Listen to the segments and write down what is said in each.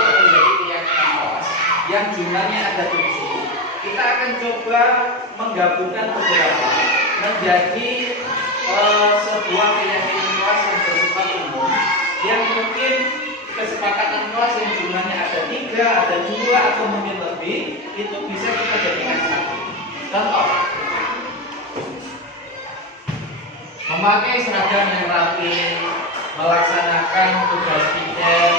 untuk menjadi keyakinan kelas yang jumlahnya ada 7, kita akan coba menggabungkan beberapa menjadi sebuah keyakinan kelas yang bersifat umum, yang mungkin kesepakatan kelas yang jumlahnya ada 3, ada 2 atau mungkin lebih, itu bisa kita jadikan satu. Contoh, memakai seragam yang rapi, melaksanakan tugas piket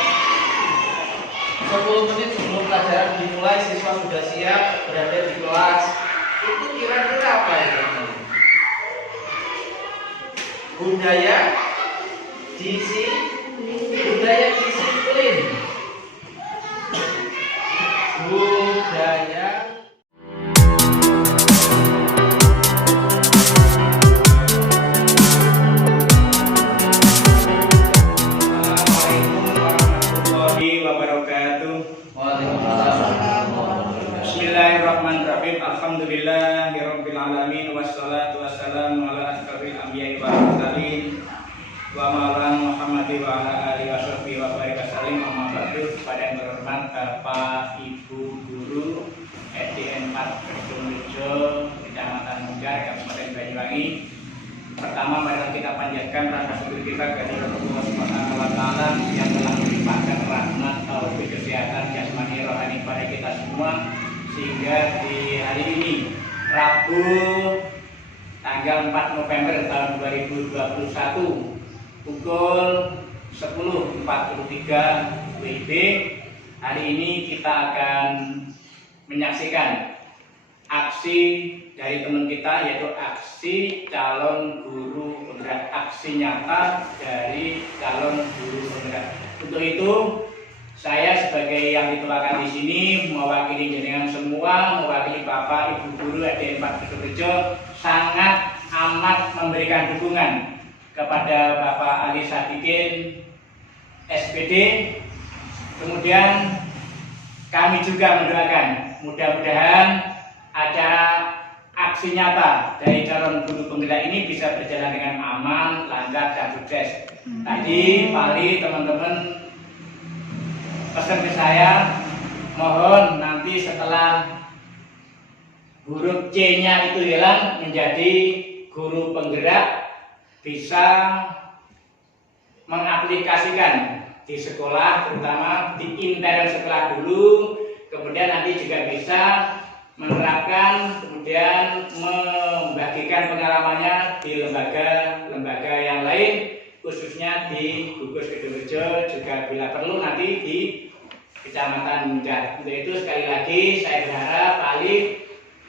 10 menit sebelum pelajaran dimulai, siswa sudah siap berada di kelas. Itu kira-kira apa ya? Budaya disiplin. Budaya Bismillahirrahmanirrahim. Alhamdulillahirabbil alamin wassalatu wassalamu ala asyrofil anbiya'i wal mursalin wa ma'ala Muhammadin wa ala alihi washabbihi wa barik wasallim. Amma ba'du. Pada yang terhormat Bapak Ibu guru SD 4 Kedungrejo, Kecamatan Munggar, Kabupaten Banyuwangi. Pertama, mari kita panjatkan rasa syukur kita kepada Allah Subhanahu wa taala yang telah melimpahkan rahmat, taufik, kesehatan jasmani rohani pada kita semua, sehingga di hari ini Rabu tanggal 4 November tahun 2021 pukul 10.43 WIB, hari ini kita akan menyaksikan aksi dari teman kita, yaitu aksi calon guru penggerak, aksi nyata dari calon guru penggerak. Untuk itu saya sebagai yang dituakan di sini mewakili jenengan semua, mewakili Bapak Ibu guru SD 4 Kedungrejo, sangat amat memberikan dukungan kepada Bapak Ali Sadikin SPD. Kemudian kami juga mendoakan mudah-mudahan acara aksi nyata dari calon guru penggerak ini bisa berjalan dengan aman, lancar, dan sukses. Tadi Pali teman-teman pesan ke saya, mohon nanti setelah huruf C-nya itu hilang menjadi guru penggerak bisa mengaplikasikan di sekolah, terutama di intern sekolah dulu, kemudian nanti juga bisa menerapkan, kemudian membagikan pengalamannya di lembaga-lembaga yang lain, khususnya di Gugus Kedungrejo, juga bila perlu nanti di Kecamatan Munggar. Untuk itu sekali lagi saya berharap Pak Ali,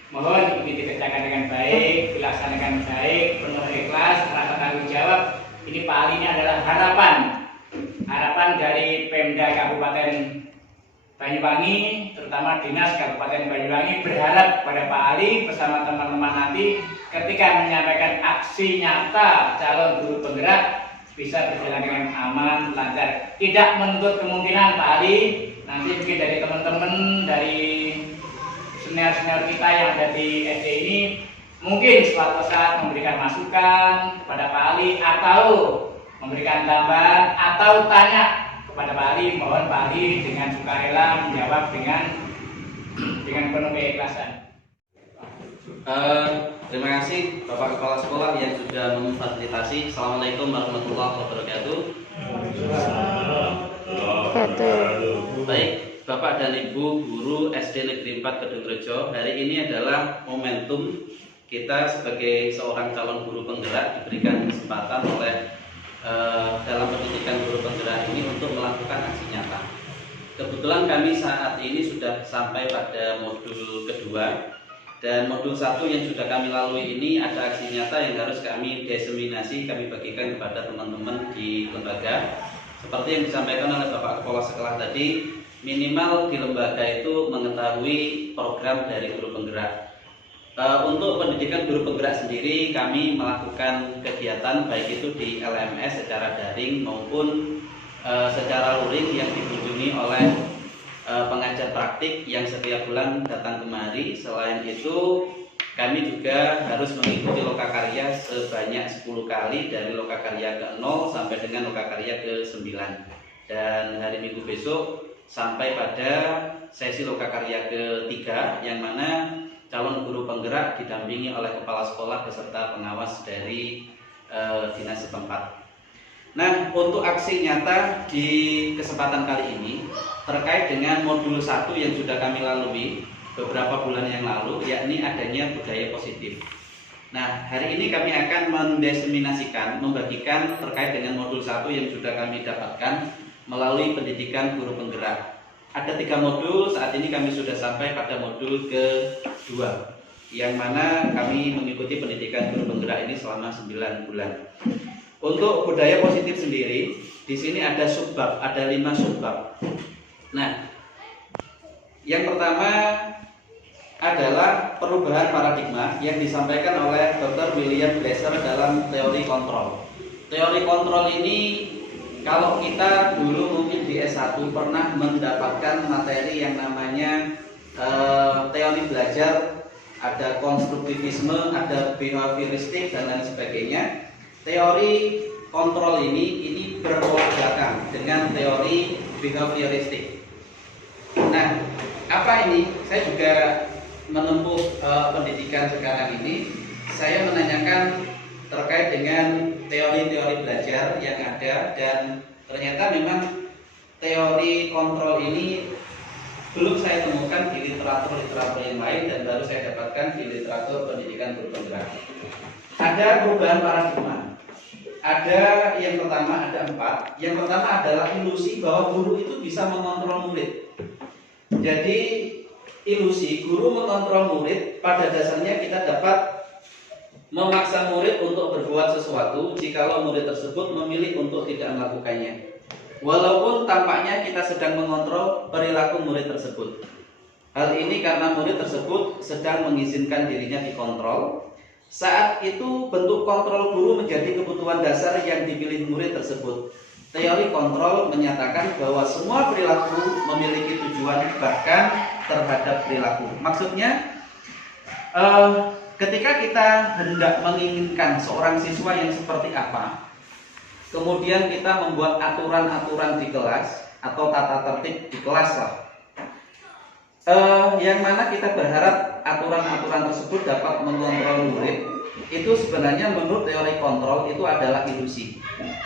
mohon ini dikerjakan dengan baik, dilaksanakan baik, penuh ikhlas, rasa tanggung jawab. Ini Pak Ali ini adalah harapan dari Pemda Kabupaten Banyuwangi, terutama Dinas Kabupaten Banyuwangi, berharap pada Pak Ali bersama teman-teman nanti ketika menyampaikan aksi nyata calon guru penggerak bisa berjalan dengan aman, lancar. Tidak menuntut kemungkinan Pak Ali, nanti mungkin dari teman-teman, dari senior-senior kita yang ada di SD ini, mungkin suatu saat memberikan masukan kepada Pak Ali, atau memberikan tambahan, atau tanya kepada Pak Ali. Mohon Pak Ali dengan sukarela menjawab dengan penuh keikhlasan. Terima kasih Bapak Kepala Sekolah yang sudah memfasilitasi. Assalamualaikum warahmatullahi wabarakatuh. Baik, Bapak dan Ibu guru SD Negeri 4 Kedungrejo, hari ini adalah momentum kita sebagai seorang calon guru penggerak diberikan kesempatan oleh dalam pendidikan guru penggerak ini untuk melakukan aksi nyata. Kebetulan kami saat ini sudah sampai pada modul kedua, dan modul 1 yang sudah kami lalui ini ada aksi nyata yang harus kami diseminasi, kami bagikan kepada teman-teman di lembaga. Seperti yang disampaikan oleh Bapak Kepala Sekolah tadi, minimal di lembaga itu mengetahui program dari guru penggerak. Untuk pendidikan guru penggerak sendiri, kami melakukan kegiatan baik itu di LMS secara daring maupun secara luring yang dikunjungi oleh pengajar praktik yang setiap bulan datang kemari. Selain itu, kami juga harus mengikuti lokakarya sebanyak 10 kali, dari lokakarya ke-0 sampai dengan lokakarya ke-9. Dan hari Minggu besok sampai pada sesi lokakarya ketiga, yang mana calon guru penggerak didampingi oleh kepala sekolah beserta pengawas dari dinas setempat. Nah, untuk aksi nyata di kesempatan kali ini terkait dengan modul 1 yang sudah kami lalui beberapa bulan yang lalu, yakni adanya budaya positif. Nah, hari ini kami akan mendeseminasikan, membagikan terkait dengan modul 1 yang sudah kami dapatkan melalui pendidikan guru penggerak. Ada 3 modul, saat ini kami sudah sampai pada modul kedua, yang mana kami mengikuti pendidikan guru penggerak ini selama 9 bulan. Untuk budaya positif sendiri, di sini ada subbab, ada 5 subbab. Nah, yang pertama adalah perubahan paradigma yang disampaikan oleh Dr. William Glasser dalam teori kontrol. Teori kontrol ini, kalau kita dulu mungkin di S1 pernah mendapatkan materi yang namanya teori belajar, ada konstruktivisme, ada behavioristik, dan lain sebagainya. Teori kontrol ini bertolak belakang dengan teori behavioristik. Nah, apa ini? Saya juga menempuh pendidikan sekarang ini. Saya menanyakan terkait dengan teori-teori belajar yang ada, dan ternyata memang teori kontrol ini belum saya temukan di literatur yang lain, dan baru saya dapatkan di literatur pendidikan guru penggerak. Ada perubahan paradigma. Ada yang pertama, ada 4. Yang pertama adalah ilusi bahwa guru itu bisa mengontrol murid. Jadi ilusi guru mengontrol murid, pada dasarnya kita dapat memaksa murid untuk berbuat sesuatu jikalau murid tersebut memilih untuk tidak melakukannya, walaupun tampaknya kita sedang mengontrol perilaku murid tersebut. Hal ini karena murid tersebut sedang mengizinkan dirinya dikontrol. Saat itu bentuk kontrol guru menjadi kebutuhan dasar yang dipilih murid tersebut. Teori kontrol menyatakan bahwa semua perilaku memiliki tujuan, bahkan terhadap perilaku. Maksudnya, ketika kita hendak menginginkan seorang siswa yang seperti apa, kemudian kita membuat aturan-aturan di kelas atau tata tertib di kelas lah, yang mana kita berharap aturan-aturan tersebut dapat mengontrol murid, itu sebenarnya menurut teori kontrol itu adalah ilusi.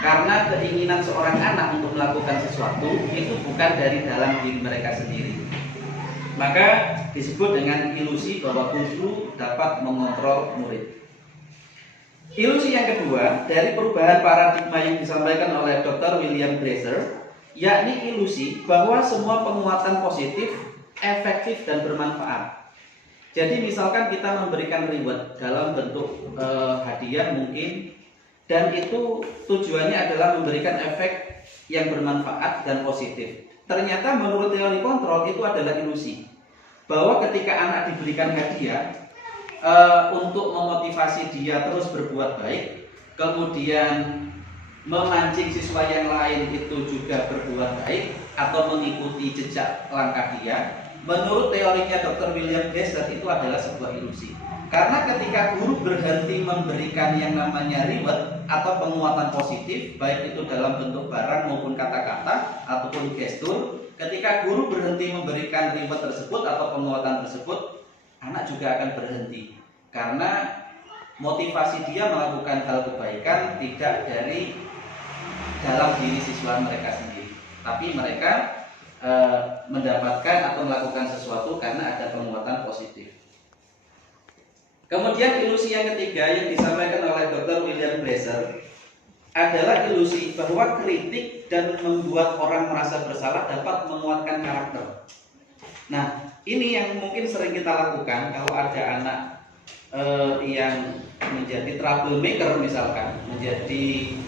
Karena keinginan seorang anak untuk melakukan sesuatu itu bukan dari dalam diri mereka sendiri. Maka disebut dengan ilusi bahwa guru dapat mengontrol murid. Ilusi yang kedua dari perubahan paradigma yang disampaikan oleh Dr. William Glasser, yakni ilusi bahwa semua penguatan positif efektif dan bermanfaat. Jadi misalkan kita memberikan reward dalam bentuk hadiah mungkin, dan itu tujuannya adalah memberikan efek yang bermanfaat dan positif. Ternyata menurut teori kontrol itu adalah ilusi, bahwa ketika anak diberikan hadiah untuk memotivasi dia terus berbuat baik, kemudian memancing siswa yang lain itu juga berbuat baik atau mengikuti jejak langkah dia, menurut teorinya Dr. William Glasser itu adalah sebuah ilusi. Karena ketika guru berhenti memberikan yang namanya reward atau penguatan positif, baik itu dalam bentuk barang maupun kata-kata ataupun gestur, ketika guru berhenti memberikan reward tersebut atau penguatan tersebut, anak juga akan berhenti. Karena motivasi dia melakukan hal kebaikan tidak dari dalam diri siswa mereka sendiri, tapi mereka mendapatkan atau melakukan sesuatu karena ada penguatan positif. Kemudian ilusi yang ketiga yang disampaikan oleh Dr. William Glasser adalah ilusi bahwa kritik dan membuat orang merasa bersalah dapat menguatkan karakter. Nah, ini yang mungkin sering kita lakukan kalau ada anak yang menjadi troublemaker misalkan, menjadi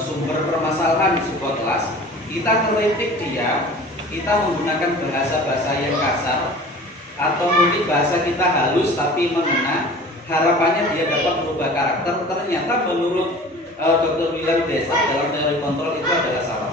sumber permasalahan di sebuah kelas. Kita kritik dia, kita menggunakan bahasa-bahasa yang kasar atau mungkin bahasa kita halus tapi mengena, harapannya dia dapat merubah karakter. Ternyata menurut Dr. William Glasser dalam teori kontrol itu adalah salah.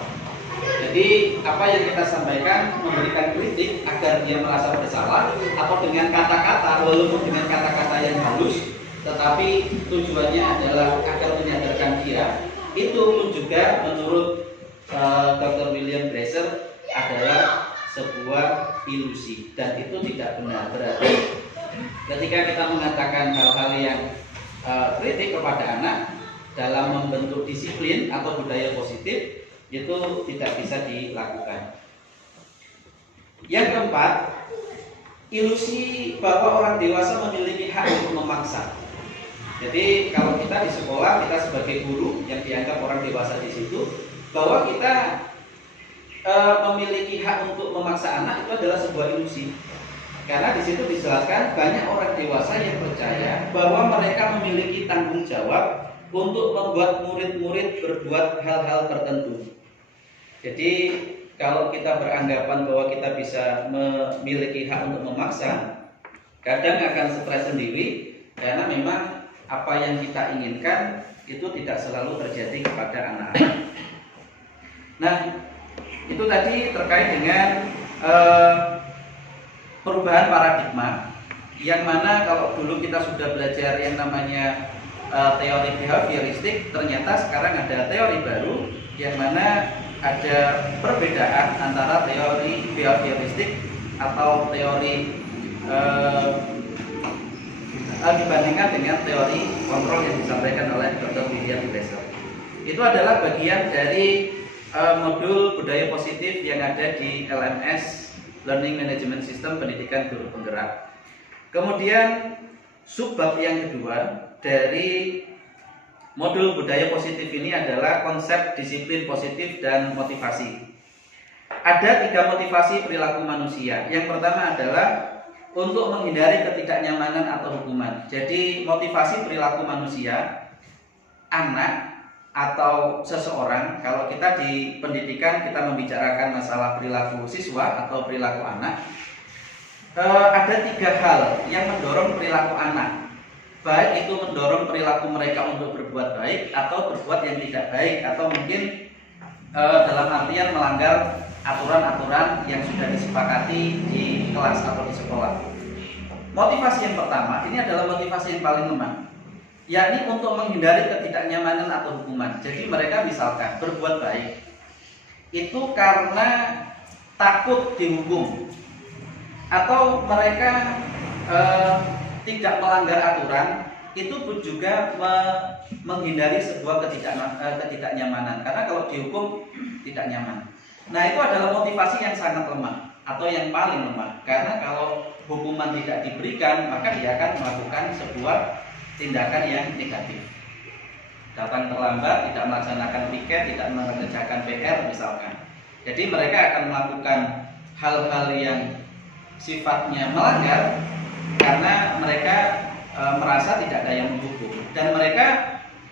Jadi apa yang kita sampaikan, memberikan kritik agar dia merasa bersalah atau dengan kata-kata, walaupun dengan kata-kata yang halus, tetapi tujuannya adalah agar menyadarkan dia, itu pun juga menurut Dr. William Glasser adalah sebuah ilusi dan itu tidak benar. Berarti ketika kita mengatakan hal-hal yang kritik kepada anak dalam membentuk disiplin atau budaya positif, itu tidak bisa dilakukan. Yang keempat, ilusi bahwa orang dewasa memiliki hak untuk memaksa. Jadi kalau kita di sekolah, kita sebagai guru yang dianggap orang dewasa di situ, bahwa kita memiliki hak untuk memaksa anak, itu adalah sebuah ilusi. Karena di situ dijelaskan banyak orang dewasa yang percaya bahwa mereka memiliki tanggung jawab untuk membuat murid-murid berbuat hal-hal tertentu. Jadi kalau kita beranggapan bahwa kita bisa memiliki hak untuk memaksa, kadang akan stres sendiri karena memang apa yang kita inginkan itu tidak selalu terjadi kepada anak-anak. Nah, itu tadi terkait dengan perubahan paradigma, yang mana kalau dulu kita sudah belajar yang namanya teori behavioristik, ternyata sekarang ada teori baru yang mana ada perbedaan antara teori behavioristik atau teori dibandingkan dengan teori kontrol yang disampaikan oleh Dr. William Glasser. Itu adalah bagian dari modul budaya positif yang ada di LMS, Learning Management System Pendidikan Guru Penggerak. Kemudian subbab yang kedua dari modul budaya positif ini adalah konsep disiplin positif dan motivasi. Ada 3 motivasi perilaku manusia. Yang pertama adalah untuk menghindari ketidaknyamanan atau hukuman. Jadi motivasi perilaku manusia, anak atau seseorang, kalau kita di pendidikan kita membicarakan masalah perilaku siswa atau perilaku anak, ada 3 hal yang mendorong perilaku anak, baik itu mendorong perilaku mereka untuk berbuat baik atau berbuat yang tidak baik, atau mungkin dalam artian melanggar aturan-aturan yang sudah disepakati di kelas atau di sekolah. Motivasi yang pertama ini adalah motivasi yang paling lemah, yakni untuk menghindari ketidaknyamanan atau hukuman. Jadi mereka misalkan berbuat baik itu karena takut dihukum, atau mereka tidak melanggar aturan, itu pun juga menghindari sebuah ketidaknyamanan, karena kalau dihukum tidak nyaman. Nah, itu adalah motivasi yang sangat lemah atau yang paling lemah, karena kalau hukuman tidak diberikan maka dia akan melakukan sebuah tindakan yang negatif. Datang terlambat, tidak melaksanakan piket, tidak mengerjakan PR misalkan. Jadi mereka akan melakukan hal-hal yang sifatnya melanggar karena mereka merasa tidak ada yang menghukum, dan mereka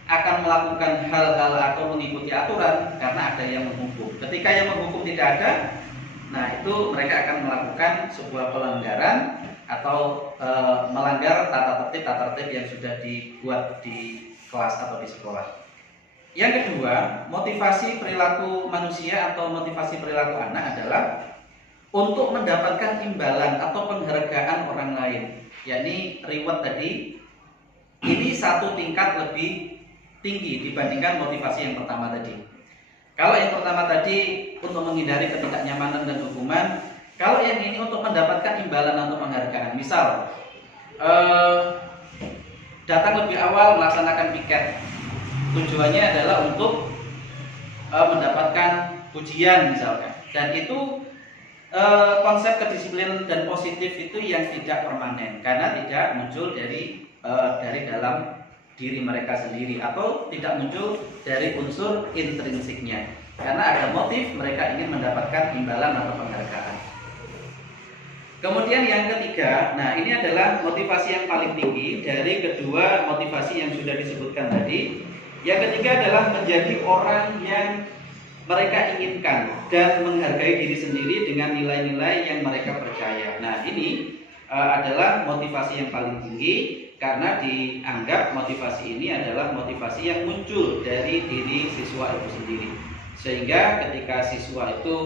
akan melakukan hal-hal atau mengikuti aturan karena ada yang menghukum. Ketika yang menghukum tidak ada, nah itu mereka akan melakukan sebuah pelanggaran atau melanggar tata tertib yang sudah dibuat di kelas atau di sekolah. Yang kedua, motivasi perilaku manusia atau motivasi perilaku anak adalah untuk mendapatkan imbalan atau penghargaan orang lain, yakni reward tadi. Ini satu tingkat lebih tinggi dibandingkan motivasi yang pertama tadi. Kalau yang pertama tadi untuk menghindari ketidaknyamanan dan hukuman, kalau yang ini untuk mendapatkan imbalan atau penghargaan. Misal datang lebih awal melaksanakan piket, tujuannya adalah untuk mendapatkan pujian misalkan. Dan itu konsep kedisiplinan dan positif itu yang tidak permanen, karena tidak muncul dari dalam diri mereka sendiri atau tidak muncul dari unsur intrinsiknya, karena ada motif mereka ingin mendapatkan imbalan atau penghargaan. Kemudian yang ketiga, nah ini adalah motivasi yang paling tinggi dari kedua motivasi yang sudah disebutkan tadi. Yang ketiga adalah menjadi orang yang mereka inginkan dan menghargai diri sendiri dengan nilai-nilai yang mereka percaya. Nah ini adalah motivasi yang paling tinggi, karena dianggap motivasi ini adalah motivasi yang muncul dari diri siswa itu sendiri. Sehingga ketika siswa itu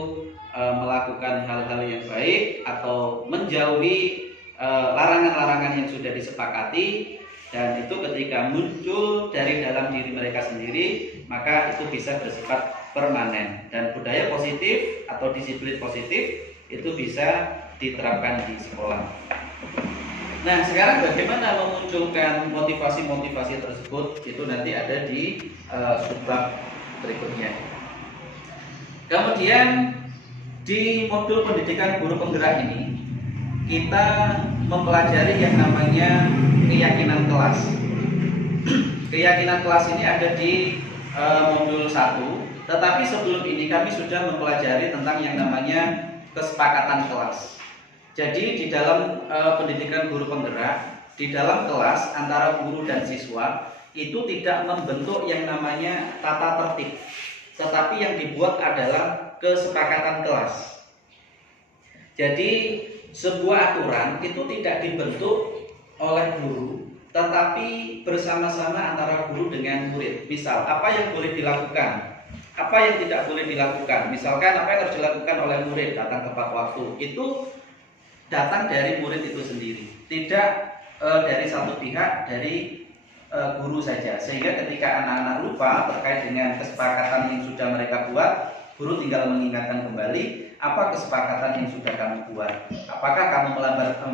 melakukan hal-hal yang baik atau menjauhi larangan-larangan yang sudah disepakati, dan itu ketika muncul dari dalam diri mereka sendiri, maka itu bisa bersifat permanen, dan budaya positif atau disiplin positif itu bisa diterapkan di sekolah. Nah, sekarang bagaimana memunculkan motivasi-motivasi tersebut, itu nanti ada di subbab berikutnya. Kemudian di modul pendidikan guru penggerak ini kita mempelajari yang namanya keyakinan kelas. Keyakinan kelas ini ada di modul 1. Tetapi sebelum ini kami sudah mempelajari tentang yang namanya kesepakatan kelas. Jadi di dalam pendidikan guru penggerak, di dalam kelas antara guru dan siswa itu tidak membentuk yang namanya tata tertib, tetapi yang dibuat adalah kesepakatan kelas. Jadi sebuah aturan itu tidak dibentuk oleh guru, tetapi bersama-sama antara guru dengan murid. Misal, apa yang boleh dilakukan, apa yang tidak boleh dilakukan. Misalkan apa yang harus dilakukan oleh murid, datang tepat waktu, itu datang dari murid itu sendiri, tidak dari satu pihak, dari guru saja. Sehingga ketika anak-anak lupa terkait dengan kesepakatan yang sudah mereka buat, guru tinggal mengingatkan kembali, apa kesepakatan yang sudah kamu buat, apakah kamu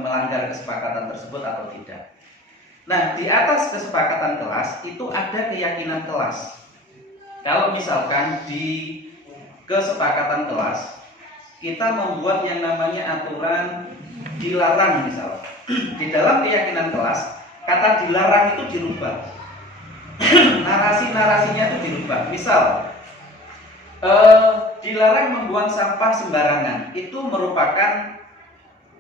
melanggar kesepakatan tersebut atau tidak. Nah, di atas kesepakatan kelas itu ada keyakinan kelas. Kalau misalkan di kesepakatan kelas kita membuat yang namanya aturan dilarang, misal di dalam keyakinan kelas kata dilarang itu dirubah, narasi-narasinya itu dirubah. Misal dilarang membuang sampah sembarangan, itu merupakan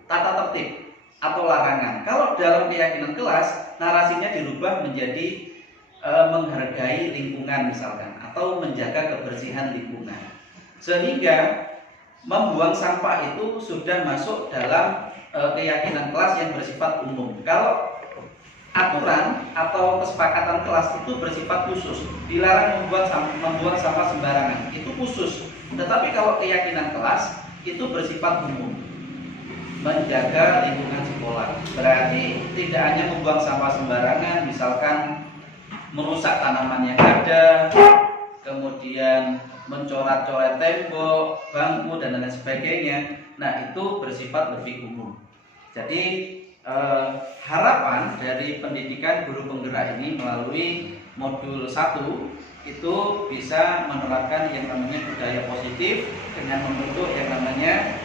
tata tertib atau larangan. Kalau dalam keyakinan kelas narasinya dirubah menjadi menghargai lingkungan misalkan, atau menjaga kebersihan lingkungan, sehingga membuang sampah itu sudah masuk dalam keyakinan kelas yang bersifat umum. Kalau aturan atau kesepakatan kelas itu bersifat khusus, dilarang membuang sampah sembarangan, itu khusus. Tetapi kalau keyakinan kelas itu bersifat umum, menjaga lingkungan sekolah. Berarti tidak hanya membuang sampah sembarangan, misalkan merusak tanaman yang ada, kemudian mencoret-coret tembok, bangku, dan lain sebagainya. Nah, itu bersifat lebih umum. Jadi harapan dari pendidikan guru penggerak ini melalui modul 1 itu bisa menerapkan yang namanya budaya positif dengan membentuk yang namanya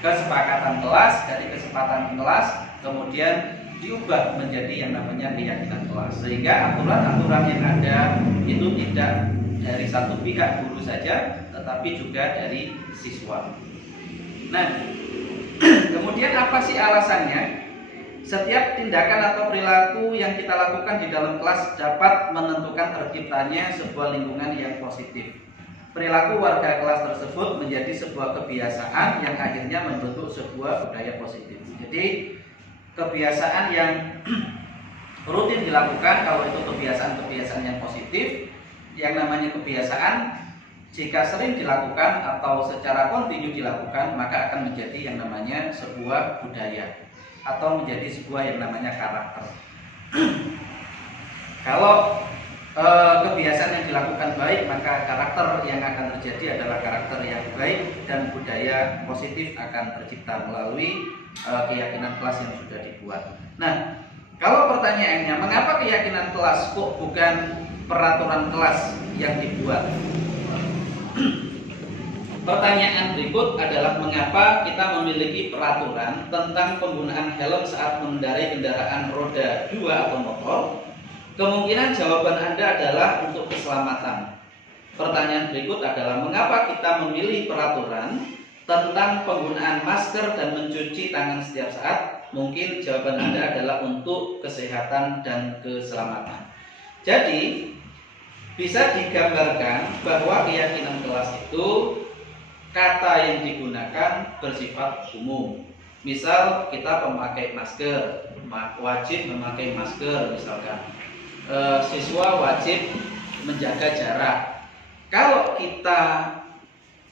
kesepakatan kelas. Dari kesepakatan kelas kemudian diubah menjadi yang namanya keyakinan kelas, sehingga aturan-aturan yang ada itu tidak dari satu pihak guru saja, tetapi juga dari siswa. Nah, kemudian apa sih alasannya? Setiap tindakan atau perilaku yang kita lakukan di dalam kelas dapat menentukan terciptanya sebuah lingkungan yang positif. Perilaku warga kelas tersebut menjadi sebuah kebiasaan yang akhirnya membentuk sebuah budaya positif. Jadi kebiasaan yang rutin dilakukan, kalau itu kebiasaan-kebiasaan yang positif, yang namanya kebiasaan jika sering dilakukan atau secara kontinu dilakukan, maka akan menjadi yang namanya sebuah budaya atau menjadi sebuah yang namanya karakter. Kalau kebiasaan yang dilakukan baik, maka karakter yang akan terjadi adalah karakter yang baik, dan budaya positif akan tercipta melalui keyakinan kelas yang sudah dibuat. Nah, kalau pertanyaannya, mengapa keyakinan kelas kok bukan peraturan kelas yang dibuat? Pertanyaan berikut adalah mengapa kita memiliki peraturan tentang penggunaan helm saat mengendarai kendaraan roda 2 atau motor? Kemungkinan jawaban Anda adalah untuk keselamatan. Pertanyaan berikut adalah mengapa kita memilih peraturan tentang penggunaan masker dan mencuci tangan setiap saat? Mungkin jawaban Anda adalah untuk kesehatan dan keselamatan. Jadi bisa digambarkan bahwa keyakinan kelas itu kata yang digunakan bersifat umum. Misal kita memakai masker, wajib memakai masker misalkan. Siswa wajib menjaga jarak. Kalau kita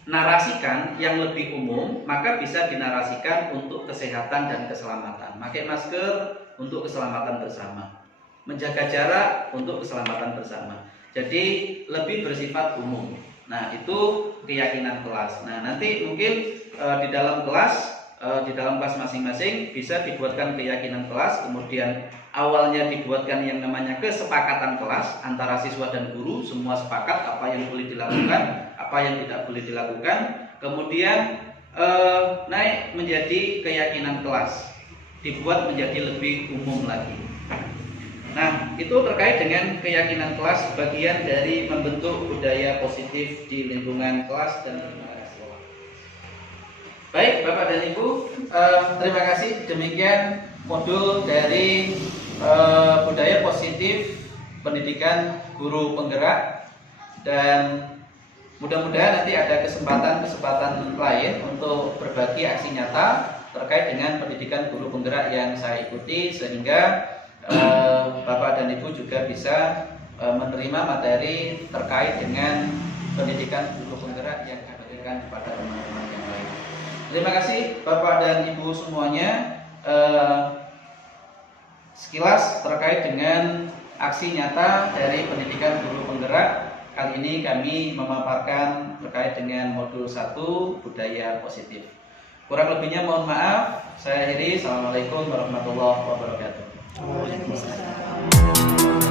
narasikan yang lebih umum, maka bisa dinarasikan untuk kesehatan dan keselamatan. Pakai masker untuk keselamatan bersama, menjaga jarak untuk keselamatan bersama. Jadi lebih bersifat umum. Nah, itu keyakinan kelas. Nah, nanti mungkin di dalam kelas masing-masing bisa dibuatkan keyakinan kelas, kemudian awalnya dibuatkan yang namanya kesepakatan kelas antara siswa dan guru, semua sepakat apa yang boleh dilakukan, apa yang tidak boleh dilakukan. Kemudian naik menjadi keyakinan kelas, dibuat menjadi lebih umum lagi. Nah, itu terkait dengan keyakinan kelas, bagian dari membentuk budaya positif di lingkungan kelas dan lingkungan sekolah. Baik, Bapak dan Ibu, terima kasih. Demikian modul dari budaya positif pendidikan guru penggerak, dan mudah-mudahan nanti ada kesempatan lain untuk berbagi aksi nyata terkait dengan pendidikan guru penggerak yang saya ikuti, sehingga Bapak dan Ibu juga bisa menerima materi terkait dengan pendidikan guru penggerak yang akan diberikan kepada teman-teman yang lain. Terima kasih Bapak dan Ibu semuanya. Sekilas terkait dengan aksi nyata dari pendidikan guru penggerak. Kali ini kami memaparkan terkait dengan modul 1 budaya positif. Kurang lebihnya mohon maaf. Saya akhiri. Assalamualaikum warahmatullahi wabarakatuh. Waalaikumsalam.